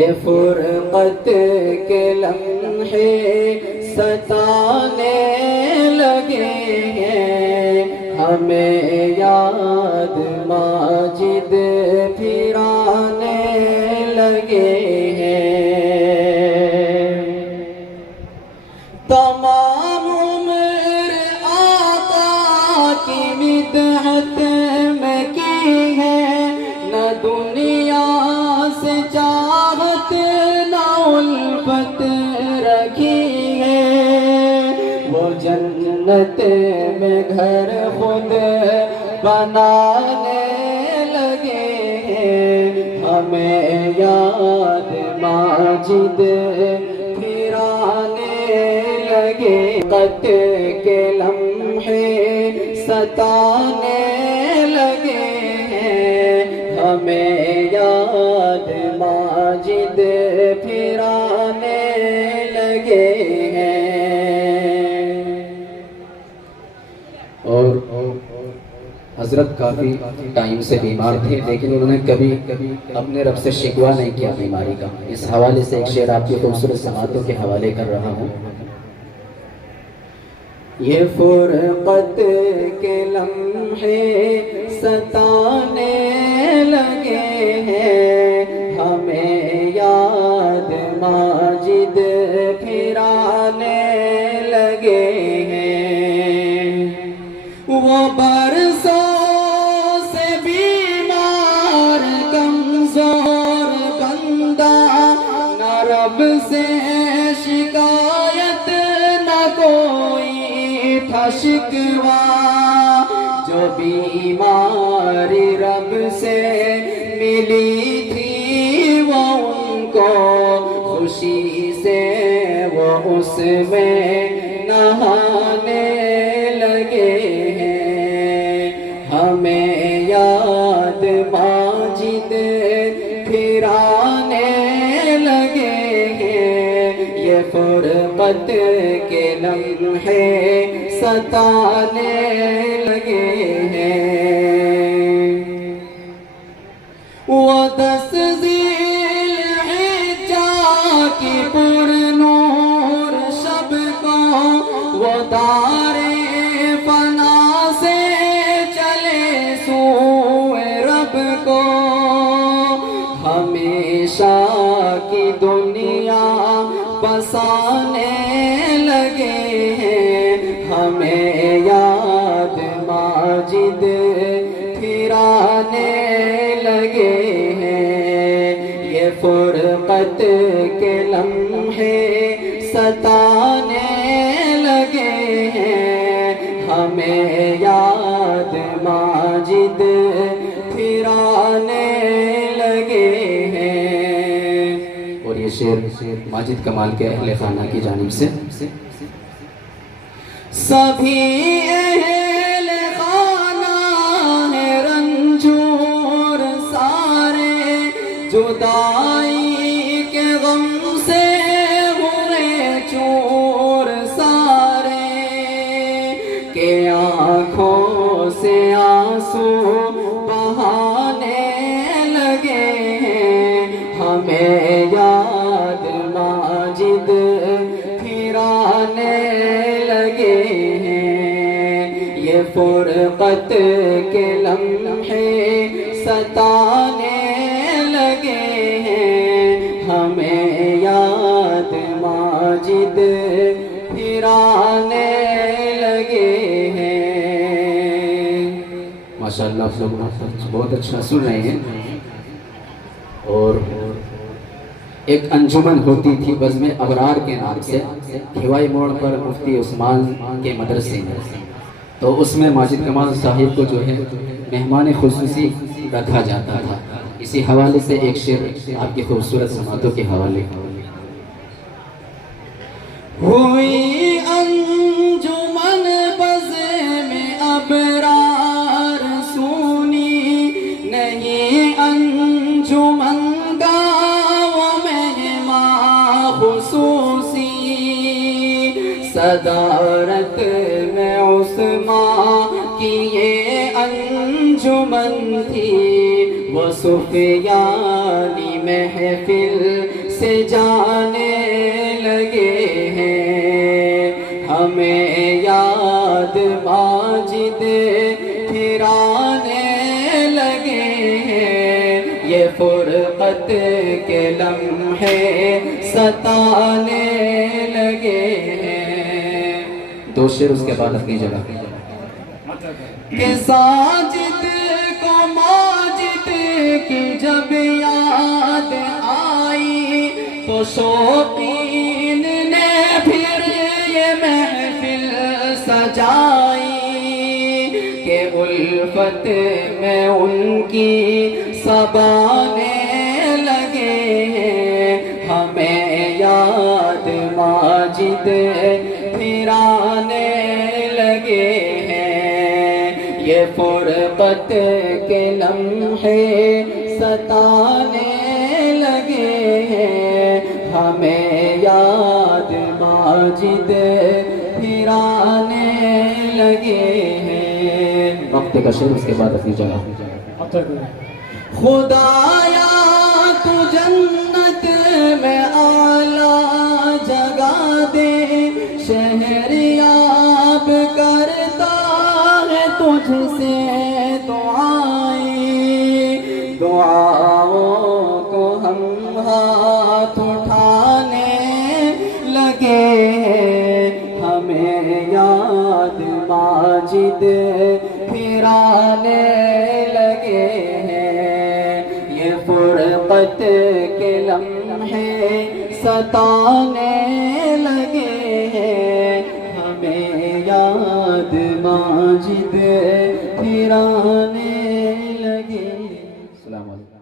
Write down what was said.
یہ فرقت کے لمحے ستانے لگے ہیں، ہمیں یاد ماجد پھرانے لگے ہیں۔ تمام عمر آقا کی مدحت میں کی ہے، نہ دنیا سے چاہت نہ الفت رکھی ہے، وہ جنت میں گھر خود بنانے لگے ہیں، ہمیں یاد ماجد پھرانے لگے۔ قط کے لمحے ستانے لگے ہیں، ہمیں یاد ماجد پھرانے لگے ہیں۔ اور حضرت کافی ٹائم سے بیمار تھے، لیکن انہوں نے کبھی اپنے رب سے شکوہ نہیں کیا بیماری کا۔ اس حوالے سے ایک شعر آپ کی خوبصورت سماعتوں کے حوالے کر رہا ہوں۔ یہ فرقت کے لمحے ستانے لگے ہیں، ہمیں یاد ماجد پھرانے لگے ہیں۔ وہ برسوں سے بیمار کمزور بندہ، نہ رب سے شکایت نہ کوئی تھا شکوہ، جو بیماری رب سے ملی تھی وہ ان کو خوشی سے وہ اس میں نہانے لگے ہیں، ہمیں یاد ماجد پھرانے لگے ہیں۔ یہ فرقت کے لمحے ستانے لگے ہیں۔ وہ 10 ذی الحجہ کی پر نور شب کو، وہ دار فنا سے چلے سوئے رب کو، ہمیشہ کی دنیا بسانے لگے ہیں، ہمیں یاد ماجد پھرانے لگے ہیں۔ یہ فرقت کے لمحے ستانے لگے ہیں، ہمیں یاد ماجد پھرانے لگے ہیں۔ اور یہ شعر ماجد کمال کے اہل خانہ کی جانب سے۔ سبھی اہل خانہ ہیں رنجور سارے، جدائی کے غم سے ہوئے چور سارے، کہ آنکھوں سے آنسو بہانے لگے ہیں، ہمیں یاد ماجد پھرانے لگے ہیں۔ یہ فرقت کے لمحے ستانے لگے ہیں، ہمیں یاد ماجد پھرانے لگے ہیں۔ ماشاءاللہ آپ لوگ بہت اچھا سن رہے ہیں۔ اور ایک انجمن ہوتی تھی بزم ابرار کے نام سے، کھوائی موڑ پر مفتی عثمان کے مدرسے میں، تو اس میں ماجد کمال صاحب کو جو ہے مہمان خصوصی رکھا جاتا تھا۔ اسی حوالے سے ایک شعر آپ کی خوبصورت سماعتوں کے حوالے۔ ہوئی انجمن بزم ابرار سونی، نہیں انجمن خصوصی، صدارت میں عثمان کی یہ انجمن تھی، وہ سفیانی محفل سے جانے لگے ہیں، ہمیں یاد ماجد پھرانے لگے ہیں، یہ فرقت کے لمحے ستانے لگے ہیں۔ دو شعر اس کے بعد اپنی جگہ کہ ساجد کو ماجد کی جب یاد آئی تو شوقین نے پھر یہ محفل سجائی کہ الفت میں ان کی سبانے لگے ہیں، ہمیں یاد ماجد پھرانے لگے ہیں، یہ فرقت کے لمحے ستانے لگے ہیں، ہمیں یاد ماجد پھرانے لگے ہیں۔ وقت کا شعر اس کے بعد اپنی جگہ۔ خدایا تو جنت میں اعلیٰ جگہ دے، شہریاب کرتا ہے تجھ سے دعائیں، دعاؤں کو ہم ہاتھ اٹھانے لگے ہیں، ہمیں یاد ماجد پھرانے لگے ہیں، یہ فرقت کے لمحے ستانے لگے ہیں، ہمیں یاد ماجد پھرانے لگے۔ السلام علیکم۔